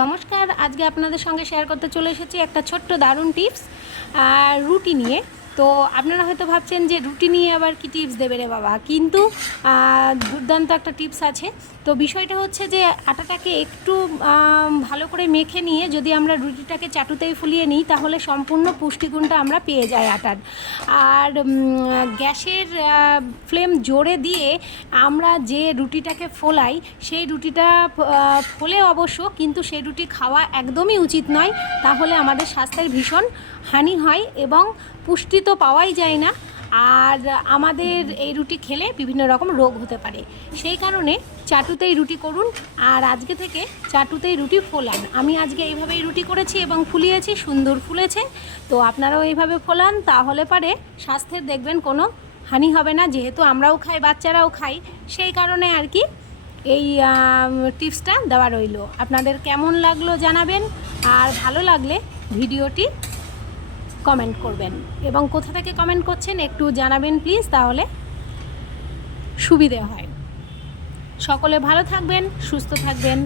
নমস্কার, আজকে আপনাদের সঙ্গে শেয়ার করতে চলে এসেছি একটা ছোট্ট দারুণ টিপস রুটি নিয়ে। তো আপনারা হয়তো ভাবছেন যে রুটি নিয়ে আবার কি টিপস দেবে রে বাবা, কিন্তু দুর্দান্ত একটা টিপস আছে। তো বিষয়টা হচ্ছে যে আটাটাকে একটু ভালো করে মেখে নিয়ে যদি আমরা রুটিটাকে চাটুতেই ফুলিয়ে নিই তাহলে সম্পূর্ণ পুষ্টিগুণটা আমরা পেয়ে যাই আটার। আর গ্যাসের ফ্লেম জোরে দিয়ে আমরা যে রুটিটাকে ফোলাই সেই রুটিটা ফোলে অবশ্য, কিন্তু সেই রুটি খাওয়া একদমই উচিত নয়। তাহলে আমাদের স্বাস্থ্যের ভীষণ হানি হয় এবং পুষ্টি তো পাওয়াই যায় না, আর আমাদের এই রুটি খেলে বিভিন্ন রকম রোগ হতে পারে। সেই কারণে চাটুতেই রুটি করুন, আর আজকে থেকে চাটুতেই রুটি ফোলান। আমি আজকে এইভাবেই রুটি করেছি এবং ফুলিয়েছি, সুন্দর ফুলেছে। তো আপনারাও এইভাবে ফোলান, তাহলে পারে স্বাস্থ্যের দেখবেন কোনো হানি হবে না। যেহেতু আমরাও খাই, বাচ্চারাও খাই, সেই কারণে আর কি এই টিপসটা দেওয়া রইল। আপনাদের কেমন লাগলো জানাবেন, আর ভালো লাগলে ভিডিওটি কমেন্ট করবেন, এবং কোথা থেকে কমেন্ট করছেন একটু জানাবেন প্লিজ, তাহলে সুবিধে হয়। সকলে ভালো থাকবেন, সুস্থ থাকবেন।